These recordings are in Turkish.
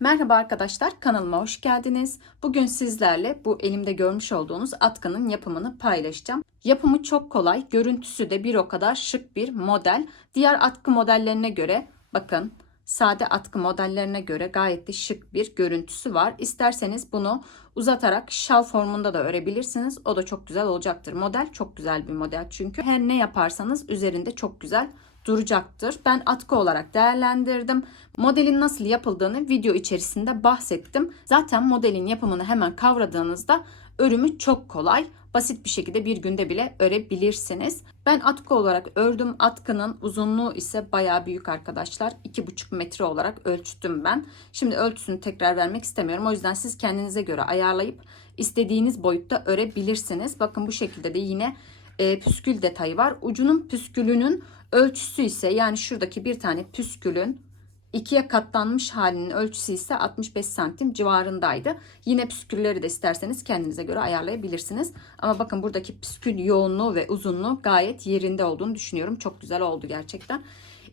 Merhaba arkadaşlar kanalıma hoş geldiniz. Bugün sizlerle bu elimde görmüş olduğunuz atkının yapımını paylaşacağım. Yapımı çok kolay, görüntüsü de bir o kadar şık bir model. Diğer atkı modellerine göre bakın sade atkı modellerine göre gayet de şık bir görüntüsü var. İsterseniz bunu uzatarak şal formunda da örebilirsiniz. O da çok güzel olacaktır. Model çok güzel bir model çünkü her ne yaparsanız üzerinde çok güzel duracaktır. Ben atkı olarak değerlendirdim. Modelin nasıl yapıldığını video içerisinde bahsettim. Zaten modelin yapımını hemen kavradığınızda örümü çok kolay. Basit bir şekilde bir günde bile örebilirsiniz. Ben atkı olarak ördüm. Atkının uzunluğu ise bayağı büyük arkadaşlar. 2,5 metre olarak ölçtüm ben. Şimdi ölçüsünü tekrar vermek istemiyorum. O yüzden siz kendinize göre ayarlayıp istediğiniz boyutta örebilirsiniz. Bakın bu şekilde de yine e, püskül detayı var. Ucunun püskülünün ölçüsü ise yani şuradaki bir tane püskülün ikiye katlanmış halinin ölçüsü ise 65 santim civarındaydı. Yine püskülleri de isterseniz kendinize göre ayarlayabilirsiniz. Ama bakın buradaki püskül yoğunluğu ve uzunluğu gayet yerinde olduğunu düşünüyorum. Çok güzel oldu gerçekten.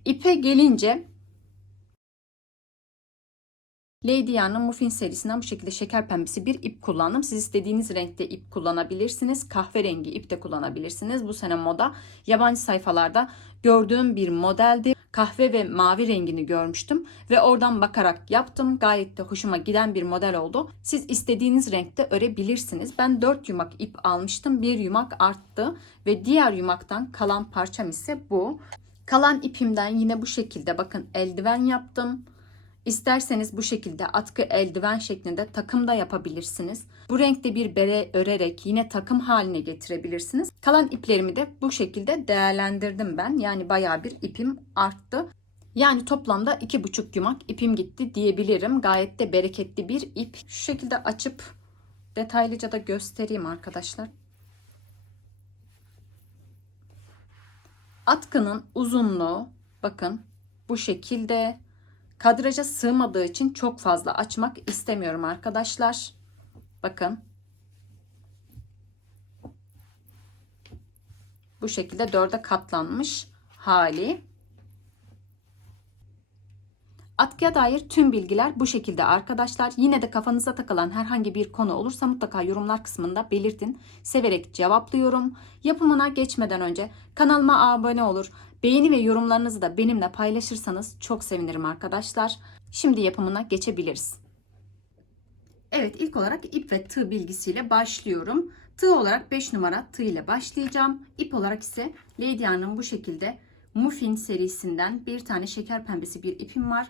İpe gelince Lady Diana Muffin serisinden bu şekilde şeker pembesi bir ip kullandım. Siz istediğiniz renkte ip kullanabilirsiniz. Kahverengi ip de kullanabilirsiniz. Bu sene moda yabancı sayfalarda gördüğüm bir modeldi. Kahve ve mavi rengini görmüştüm ve oradan bakarak yaptım. Gayet de hoşuma giden bir model oldu. Siz istediğiniz renkte örebilirsiniz. Ben 4 yumak ip almıştım. Bir yumak arttı ve diğer yumaktan kalan parçam ise bu. Kalan ipimden yine bu şekilde bakın eldiven yaptım. İsterseniz bu şekilde atkı eldiven şeklinde takım da yapabilirsiniz. Bu renkte bir bere örerek yine takım haline getirebilirsiniz. Kalan iplerimi de bu şekilde değerlendirdim ben. Yani baya bir ipim arttı. Yani toplamda iki buçuk yumak ipim gitti diyebilirim. Gayet de bereketli bir ip. Şu şekilde açıp detaylıca da göstereyim arkadaşlar. Atkının uzunluğu bakın bu şekilde Kadraja sığmadığı için çok fazla açmak istemiyorum arkadaşlar. Bakın. Bu şekilde dörde katlanmış hali. Atkıya dair tüm bilgiler bu şekilde arkadaşlar. Yine de kafanıza takılan herhangi bir konu olursa mutlaka yorumlar kısmında belirtin. Severek cevaplıyorum. Yapımına geçmeden önce kanalıma abone olur. Beğeni ve yorumlarınızı da benimle paylaşırsanız çok sevinirim arkadaşlar. Şimdi yapımına geçebiliriz. Evet ilk olarak ip ve tığ bilgisiyle başlıyorum. Tığ olarak 5 numara tığ ile başlayacağım. İp olarak ise Lady Diana'nın bu şekilde Muffin serisinden bir tane şeker pembesi bir ipim var.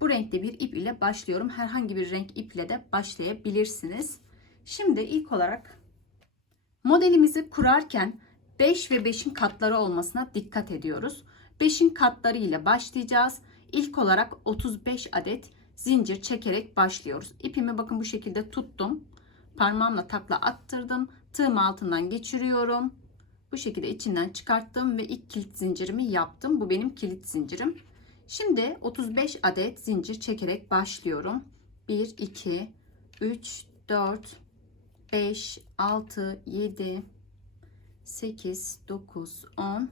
Bu renkte bir ip ile başlıyorum. Herhangi bir renk iple de başlayabilirsiniz. Şimdi ilk olarak modelimizi kurarken 5 ve 5'in katları olmasına dikkat ediyoruz. 5'in katları ile başlayacağız. İlk olarak 35 adet zincir çekerek başlıyoruz. İpimi bakın bu şekilde tuttum. Parmağımla takla attırdım. Tığım altından geçiriyorum. Bu şekilde içinden çıkarttım ve ilk kilit zincirimi yaptım. Bu benim kilit zincirim. Şimdi 35 adet zincir çekerek başlıyorum. 1, 2, 3, 4, 5, 6, 7, 8, 9, 10,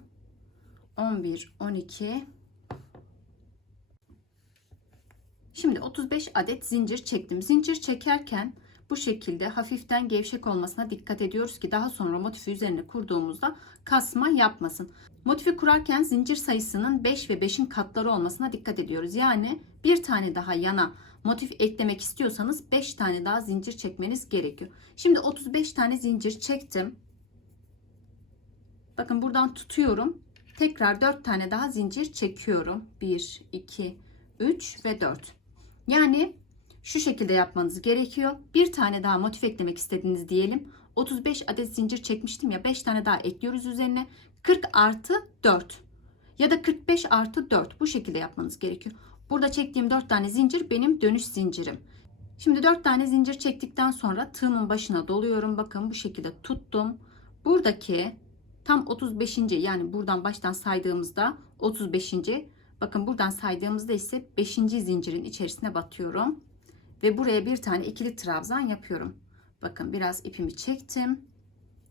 11, 12. Şimdi 35 adet zincir çektim. Zincir çekerken bu şekilde hafiften gevşek olmasına dikkat ediyoruz ki daha sonra motifi üzerine kurduğumuzda kasma yapmasın. Motifi kurarken zincir sayısının 5 ve 5'in katları olmasına dikkat ediyoruz. Yani bir tane daha yana motif eklemek istiyorsanız 5 tane daha zincir çekmeniz gerekiyor. Şimdi 35 tane zincir çektim. Bakın buradan tutuyorum. Tekrar 4 tane daha zincir çekiyorum. 1, 2, 3 ve 4. Yani şu şekilde yapmanız gerekiyor. Bir tane daha motif eklemek istediğiniz diyelim. 35 adet zincir çekmiştim ya 5 tane daha ekliyoruz üzerine. 40 artı 4 ya da 45 artı 4 bu şekilde yapmanız gerekiyor. Burada çektiğim 4 tane zincir benim dönüş zincirim. Şimdi 4 tane zincir çektikten sonra tığımın başına doluyorum. Bakın bu şekilde tuttum. Buradaki tam 35. yani buradan baştan saydığımızda 35. Bakın buradan saydığımızda ise 5. zincirin içerisine batıyorum. Ve buraya bir tane ikili trabzan yapıyorum. Bakın biraz ipimi çektim.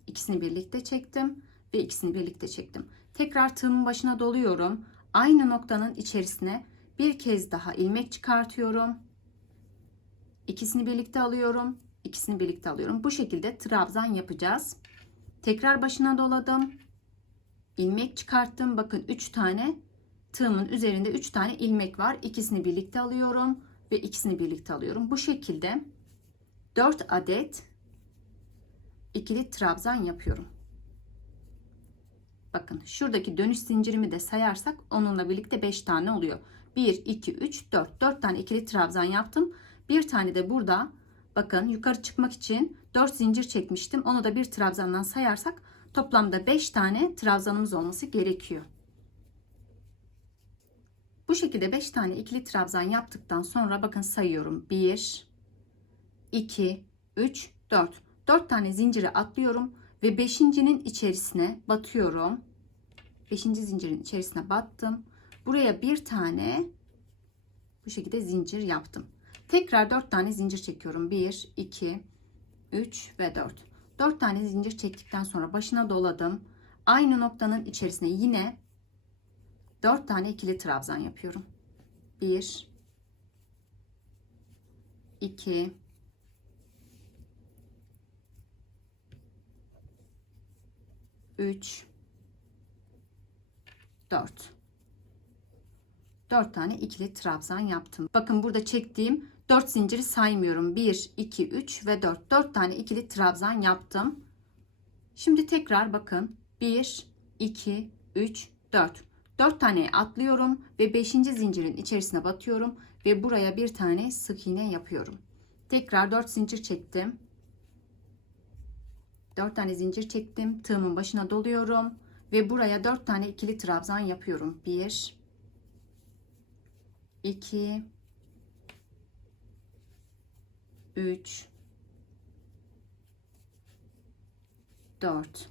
İkisini birlikte çektim ve ikisini birlikte çektim. Tekrar tığımın başına doluyorum. Aynı noktanın içerisine bir kez daha ilmek çıkartıyorum. ikisini birlikte alıyorum, ikisini birlikte alıyorum. Bu şekilde trabzan yapacağız. Tekrar başına doladım. ilmek çıkarttım. Bakın 3 tane tığımın üzerinde 3 tane ilmek var. İkisini birlikte alıyorum ve ikisini birlikte alıyorum. Bu şekilde 4 adet ikili trabzan yapıyorum. Bakın şuradaki dönüş zincirimi de sayarsak onunla birlikte 5 tane oluyor. 1, 2, 3, 4. 4 tane ikili trabzan yaptım. Bir tane de burada bakın yukarı çıkmak için 4 zincir çekmiştim. Onu da bir trabzandan sayarsak toplamda 5 tane trabzanımız olması gerekiyor. Bu şekilde 5 tane ikili trabzan yaptıktan sonra bakın sayıyorum. 1, 2, 3, 4. 4 tane zinciri atlıyorum ve 5.'nin içerisine batıyorum. 5. zincirin içerisine battım. Buraya bir tane bu şekilde zincir yaptım. Tekrar 4 tane zincir çekiyorum. 1, 2, 3 ve 4. 4 tane zincir çektikten sonra başına doladım. Aynı noktanın içerisine yine 4 tane ikili trabzan yapıyorum. 1 2 3 4 4 tane ikili trabzan yaptım. Bakın burada çektiğim 4 zinciri saymıyorum. 1, 2, 3 ve 4. 4 tane ikili trabzan yaptım. Şimdi tekrar bakın. 1, 2, 3, 4. 4 tane atlıyorum ve 5. zincirin içerisine batıyorum ve buraya bir tane sık iğne yapıyorum. Tekrar 4 zincir çektim. 4 tane zincir çektim. Tığımın başına doluyorum ve buraya 4 tane ikili trabzan yapıyorum. 1 2 3 4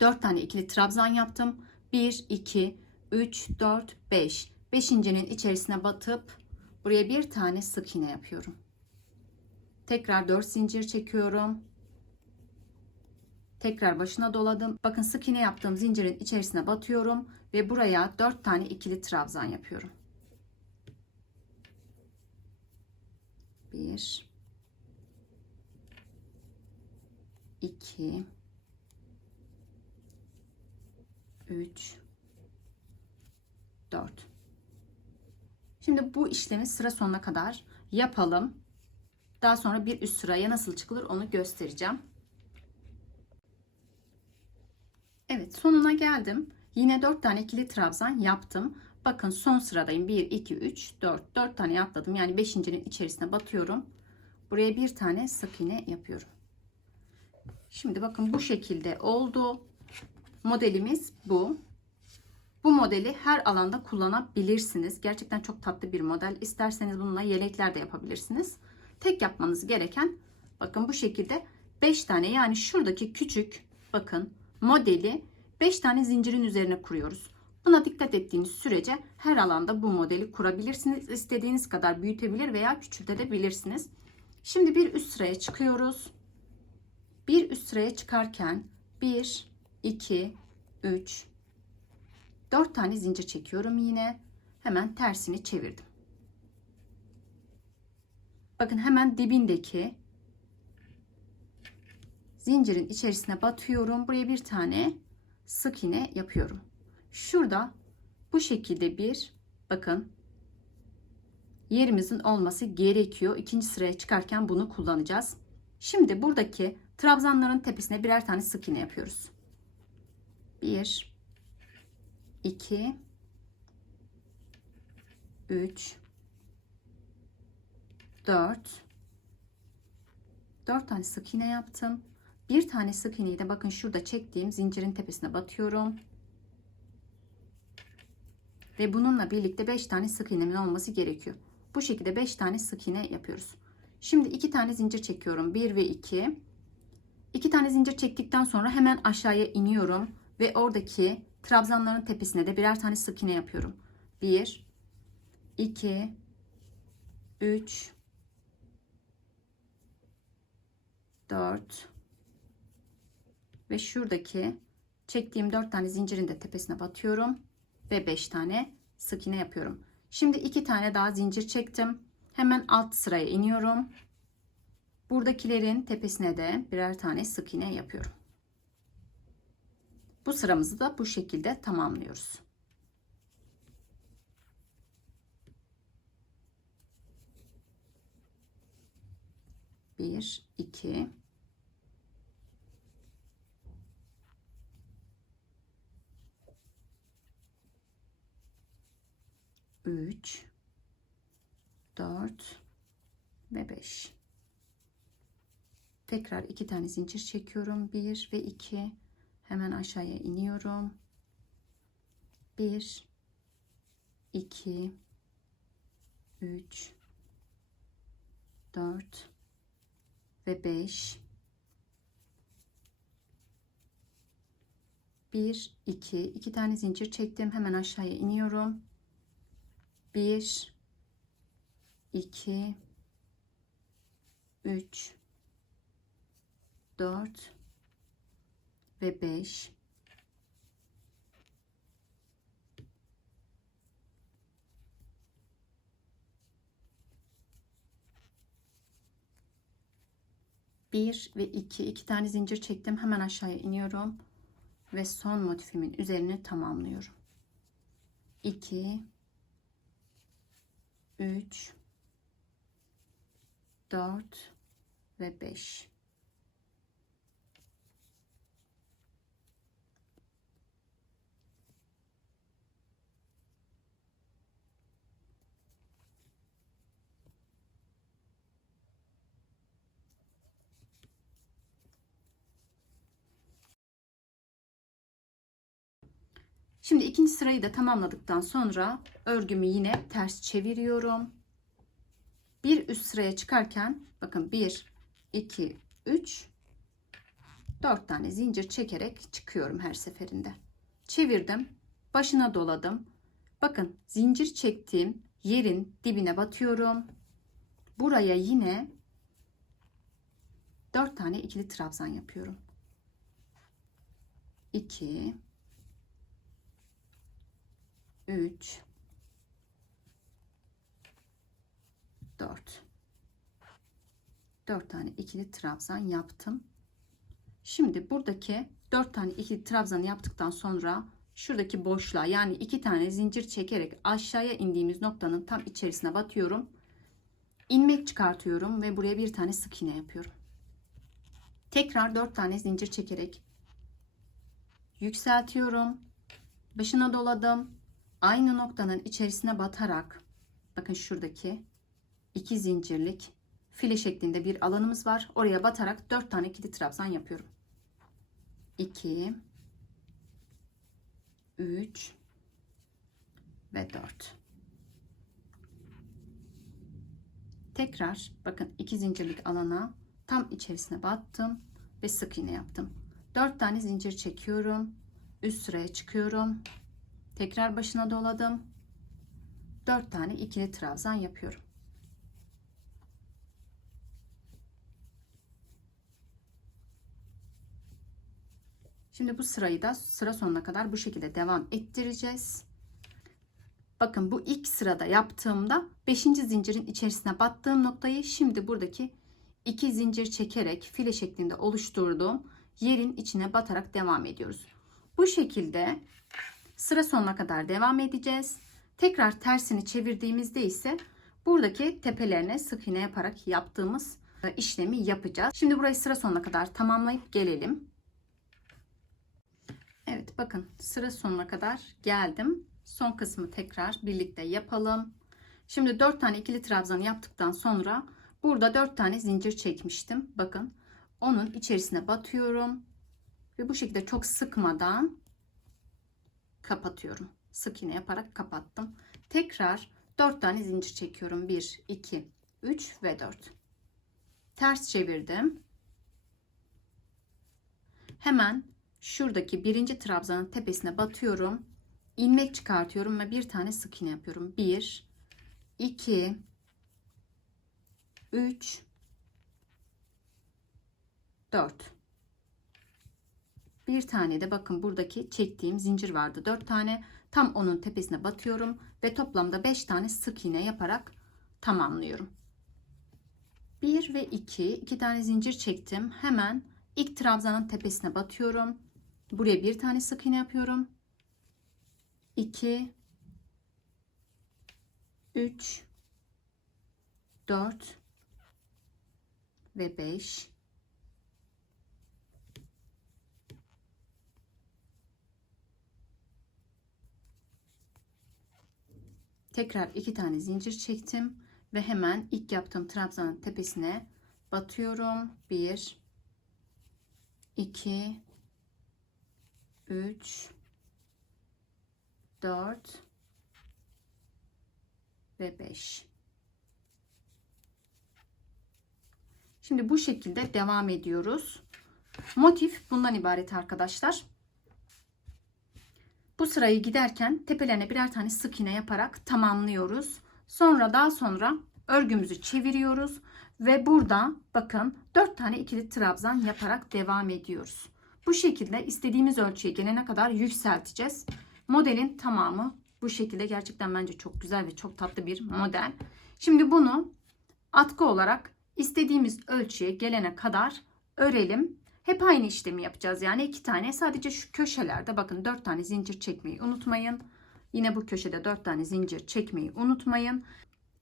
4 tane ikili trabzan yaptım. 1 2 3 4 5 beşincinin içerisine batıp buraya bir tane sık iğne yapıyorum. Tekrar 4 zincir çekiyorum. Tekrar başına doladım. Bakın sık iğne yaptığım zincirin içerisine batıyorum ve buraya 4 tane ikili trabzan yapıyorum. 1 2 3 4 Şimdi bu işlemi sıra sonuna kadar yapalım. Daha sonra bir üst sıraya nasıl çıkılır onu göstereceğim. Evet sonuna geldim. Yine 4 tane ikili trabzan yaptım. Bakın son sıradayım. 1, 2, 3, 4. 4 tane atladım. Yani 5.'nin içerisine batıyorum. Buraya bir tane sık iğne yapıyorum. Şimdi bakın bu şekilde oldu. Modelimiz bu. Bu modeli her alanda kullanabilirsiniz. Gerçekten çok tatlı bir model. İsterseniz bununla yelekler de yapabilirsiniz. Tek yapmanız gereken bakın bu şekilde 5 tane yani şuradaki küçük bakın modeli 5 tane zincirin üzerine kuruyoruz. Buna dikkat ettiğiniz sürece her alanda bu modeli kurabilirsiniz. İstediğiniz kadar büyütebilir veya küçültebilirsiniz. Şimdi bir üst sıraya çıkıyoruz. Bir üst sıraya çıkarken 1, 2, 3, 4 tane zincir çekiyorum yine. Hemen tersini çevirdim. Bakın hemen dibindeki zincirin içerisine batıyorum. Buraya bir tane sık iğne yapıyorum. Şurada bu şekilde bir bakın yerimizin olması gerekiyor. İkinci sıraya çıkarken bunu kullanacağız. Şimdi buradaki trabzanların tepesine birer tane sık iğne yapıyoruz. 1 2 3 4 4 tane sık iğne yaptım. Bir tane sık iğneyi de bakın şurada çektiğim zincirin tepesine batıyorum. Ve bununla birlikte 5 tane sık iğnemin olması gerekiyor. Bu şekilde 5 tane sık iğne yapıyoruz. Şimdi 2 tane zincir çekiyorum. 1 ve 2. 2 tane zincir çektikten sonra hemen aşağıya iniyorum. Ve oradaki trabzanların tepesine de birer tane sık iğne yapıyorum. 1 2 3 4 ve şuradaki çektiğim 4 tane zincirin de tepesine batıyorum ve 5 tane sık iğne yapıyorum. Şimdi 2 tane daha zincir çektim. Hemen alt sıraya iniyorum. Buradakilerin tepesine de birer tane sık iğne yapıyorum. Bu sıramızı da bu şekilde tamamlıyoruz. Bir, iki, üç, dört ve beş. Tekrar iki tane zincir çekiyorum. Bir ve iki. Hemen aşağıya iniyorum. Bir, iki, üç, dört ve beş. Bir, iki, iki tane zincir çektim. Hemen aşağıya iniyorum. Bir, iki, üç, 4 ve 5 1 ve 2 iki tane zincir çektim. Hemen aşağıya iniyorum ve son motifimin üzerine tamamlıyorum. 2 3 4 ve 5 Şimdi ikinci sırayı da tamamladıktan sonra örgümü yine ters çeviriyorum. Bir üst sıraya çıkarken bakın 1, 2, 3, 4 tane zincir çekerek çıkıyorum her seferinde. Çevirdim. Başına doladım. Bakın zincir çektiğim yerin dibine batıyorum. Buraya yine 4 tane ikili trabzan yapıyorum. 2 3 4 4 tane ikili trabzan yaptım. Şimdi buradaki 4 tane ikili trabzan yaptıktan sonra şuradaki boşluğa yani 2 tane zincir çekerek aşağıya indiğimiz noktanın tam içerisine batıyorum. ilmek çıkartıyorum ve buraya bir tane sık iğne yapıyorum. Tekrar 4 tane zincir çekerek yükseltiyorum. Başına doladım aynı noktanın içerisine batarak bakın şuradaki iki zincirlik file şeklinde bir alanımız var. Oraya batarak 4 tane ikili trabzan yapıyorum. 2 3 ve 4 tekrar bakın iki zincirlik alana tam içerisine battım ve sık iğne yaptım 4 tane zincir çekiyorum üst sıraya çıkıyorum Tekrar başına doladım. 4 tane ikili trabzan yapıyorum. Şimdi bu sırayı da sıra sonuna kadar bu şekilde devam ettireceğiz. Bakın bu ilk sırada yaptığımda 5. zincirin içerisine battığım noktayı şimdi buradaki iki zincir çekerek file şeklinde oluşturduğum yerin içine batarak devam ediyoruz. Bu şekilde Sıra sonuna kadar devam edeceğiz. Tekrar tersini çevirdiğimizde ise buradaki tepelerine sık iğne yaparak yaptığımız e, işlemi yapacağız. Şimdi burayı sıra sonuna kadar tamamlayıp gelelim. Evet bakın sıra sonuna kadar geldim. Son kısmı tekrar birlikte yapalım. Şimdi 4 tane ikili trabzan yaptıktan sonra burada 4 tane zincir çekmiştim. Bakın onun içerisine batıyorum. Ve bu şekilde çok sıkmadan kapatıyorum. Sık iğne yaparak kapattım. Tekrar 4 tane zincir çekiyorum. 1, 2, 3 ve 4. Ters çevirdim. Hemen şuradaki birinci trabzanın tepesine batıyorum. ilmek çıkartıyorum ve bir tane sık iğne yapıyorum. 1, 2, 3, 4. Bir tane de bakın buradaki çektiğim zincir vardı. 4 tane tam onun tepesine batıyorum ve toplamda 5 tane sık iğne yaparak tamamlıyorum. 1 ve 2 iki tane zincir çektim. Hemen ilk trabzanın tepesine batıyorum. Buraya bir tane sık iğne yapıyorum. 2 3 4 ve 5 Tekrar iki tane zincir çektim ve hemen ilk yaptığım trabzanın tepesine batıyorum. 1 2 3 4 ve 5 Şimdi bu şekilde devam ediyoruz. Motif bundan ibaret arkadaşlar. Bu sırayı giderken tepelerine birer tane sık iğne yaparak tamamlıyoruz. Sonra daha sonra örgümüzü çeviriyoruz ve burada bakın 4 tane ikili trabzan yaparak devam ediyoruz. Bu şekilde istediğimiz ölçüye gelene kadar yükselteceğiz. Modelin tamamı bu şekilde gerçekten bence çok güzel ve çok tatlı bir model. Şimdi bunu atkı olarak istediğimiz ölçüye gelene kadar örelim. Hep aynı işlemi yapacağız. Yani iki tane sadece şu köşelerde bakın dört tane zincir çekmeyi unutmayın. Yine bu köşede dört tane zincir çekmeyi unutmayın.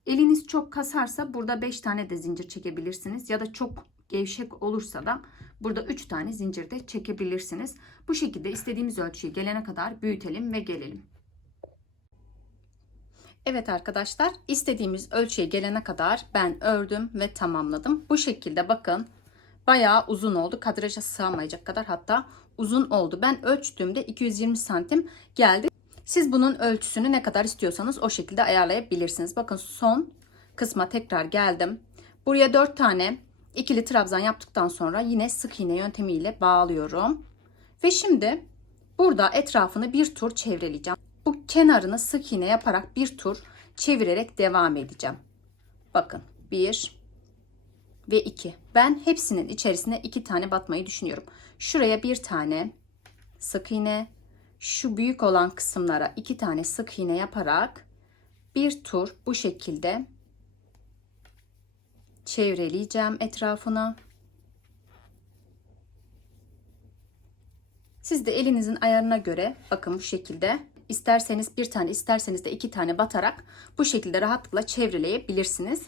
Eliniz çok kasarsa burada beş tane de zincir çekebilirsiniz. Ya da çok gevşek olursa da burada üç tane zincir de çekebilirsiniz. Bu şekilde istediğimiz ölçüye gelene kadar büyütelim ve gelelim. Evet arkadaşlar istediğimiz ölçüye gelene kadar ben ördüm ve tamamladım. Bu şekilde bakın bayağı uzun oldu. Kadraja sığamayacak kadar hatta uzun oldu. Ben ölçtüğümde 220 santim geldi. Siz bunun ölçüsünü ne kadar istiyorsanız o şekilde ayarlayabilirsiniz. Bakın son kısma tekrar geldim. Buraya 4 tane ikili trabzan yaptıktan sonra yine sık iğne yöntemiyle bağlıyorum. Ve şimdi burada etrafını bir tur çevreleyeceğim. Bu kenarını sık iğne yaparak bir tur çevirerek devam edeceğim. Bakın 1 ve 2. Ben hepsinin içerisine 2 tane batmayı düşünüyorum. Şuraya bir tane sık iğne, şu büyük olan kısımlara 2 tane sık iğne yaparak bir tur bu şekilde çevreleyeceğim etrafını. Siz de elinizin ayarına göre bakın bu şekilde isterseniz bir tane isterseniz de iki tane batarak bu şekilde rahatlıkla çevreleyebilirsiniz.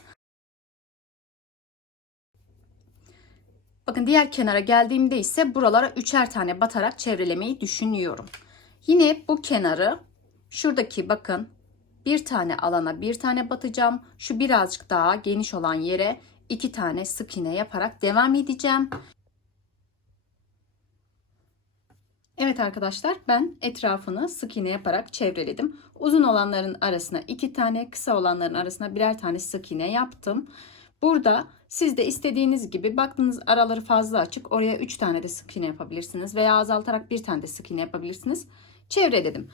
Bakın diğer kenara geldiğimde ise buralara üçer tane batarak çevrelemeyi düşünüyorum. Yine bu kenarı şuradaki bakın bir tane alana bir tane batacağım. Şu birazcık daha geniş olan yere iki tane sık iğne yaparak devam edeceğim. Evet arkadaşlar ben etrafını sık iğne yaparak çevreledim. Uzun olanların arasına iki tane kısa olanların arasına birer tane sık iğne yaptım. Burada siz de istediğiniz gibi baktığınız araları fazla açık oraya 3 tane de sık iğne yapabilirsiniz veya azaltarak bir tane de sık iğne yapabilirsiniz. Çevreledim.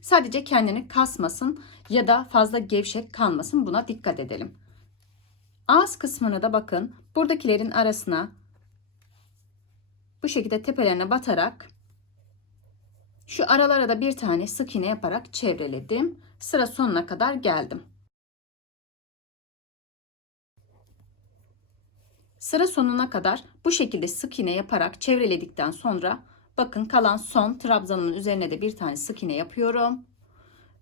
Sadece kendini kasmasın ya da fazla gevşek kalmasın buna dikkat edelim. Ağız kısmına da bakın buradakilerin arasına bu şekilde tepelerine batarak şu aralara da bir tane sık iğne yaparak çevreledim. Sıra sonuna kadar geldim. Sıra sonuna kadar bu şekilde sık iğne yaparak çevreledikten sonra bakın kalan son trabzanın üzerine de bir tane sık iğne yapıyorum.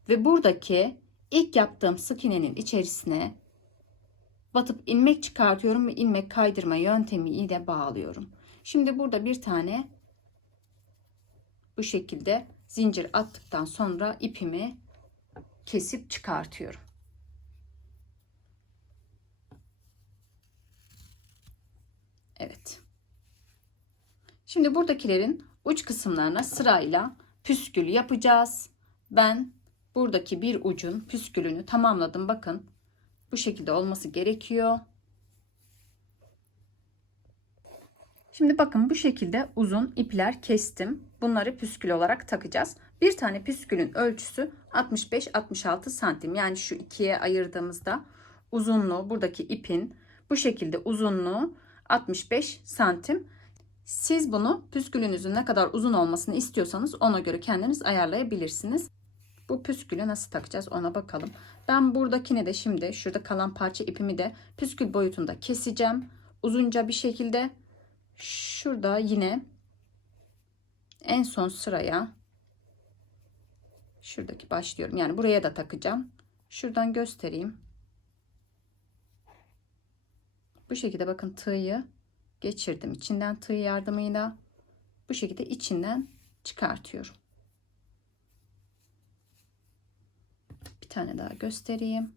Ve buradaki ilk yaptığım sık iğnenin içerisine batıp ilmek çıkartıyorum ve ilmek kaydırma yöntemi ile bağlıyorum. Şimdi burada bir tane bu şekilde zincir attıktan sonra ipimi kesip çıkartıyorum. Evet. Şimdi buradakilerin uç kısımlarına sırayla püskül yapacağız. Ben buradaki bir ucun püskülünü tamamladım. Bakın bu şekilde olması gerekiyor. Şimdi bakın bu şekilde uzun ipler kestim. Bunları püskül olarak takacağız. Bir tane püskülün ölçüsü 65-66 santim. Yani şu ikiye ayırdığımızda uzunluğu buradaki ipin bu şekilde uzunluğu 65 santim. Siz bunu püskülünüzün ne kadar uzun olmasını istiyorsanız ona göre kendiniz ayarlayabilirsiniz. Bu püskülü nasıl takacağız ona bakalım. Ben buradakini de şimdi şurada kalan parça ipimi de püskül boyutunda keseceğim. Uzunca bir şekilde şurada yine en son sıraya şuradaki başlıyorum. Yani buraya da takacağım. Şuradan göstereyim. Bu şekilde bakın tığı geçirdim. İçinden tığ yardımıyla bu şekilde içinden çıkartıyorum. Bir tane daha göstereyim.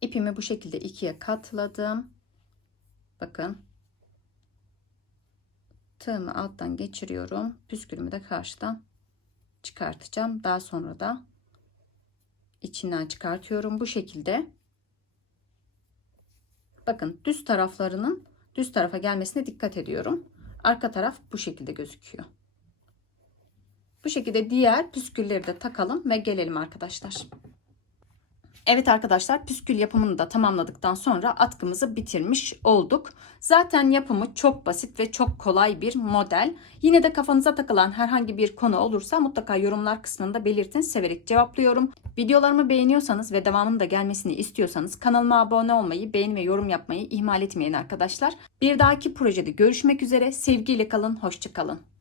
İpimi bu şekilde ikiye katladım. Bakın. Tığımı alttan geçiriyorum. Püskülümü de karşıdan çıkartacağım. Daha sonra da içinden çıkartıyorum. Bu şekilde. Bakın düz taraflarının düz tarafa gelmesine dikkat ediyorum. Arka taraf bu şekilde gözüküyor. Bu şekilde diğer püskülleri de takalım ve gelelim arkadaşlar. Evet arkadaşlar püskül yapımını da tamamladıktan sonra atkımızı bitirmiş olduk. Zaten yapımı çok basit ve çok kolay bir model. Yine de kafanıza takılan herhangi bir konu olursa mutlaka yorumlar kısmında belirtin. Severek cevaplıyorum. Videolarımı beğeniyorsanız ve devamının da gelmesini istiyorsanız kanalıma abone olmayı, beğeni ve yorum yapmayı ihmal etmeyin arkadaşlar. Bir dahaki projede görüşmek üzere. Sevgiyle kalın, hoşçakalın.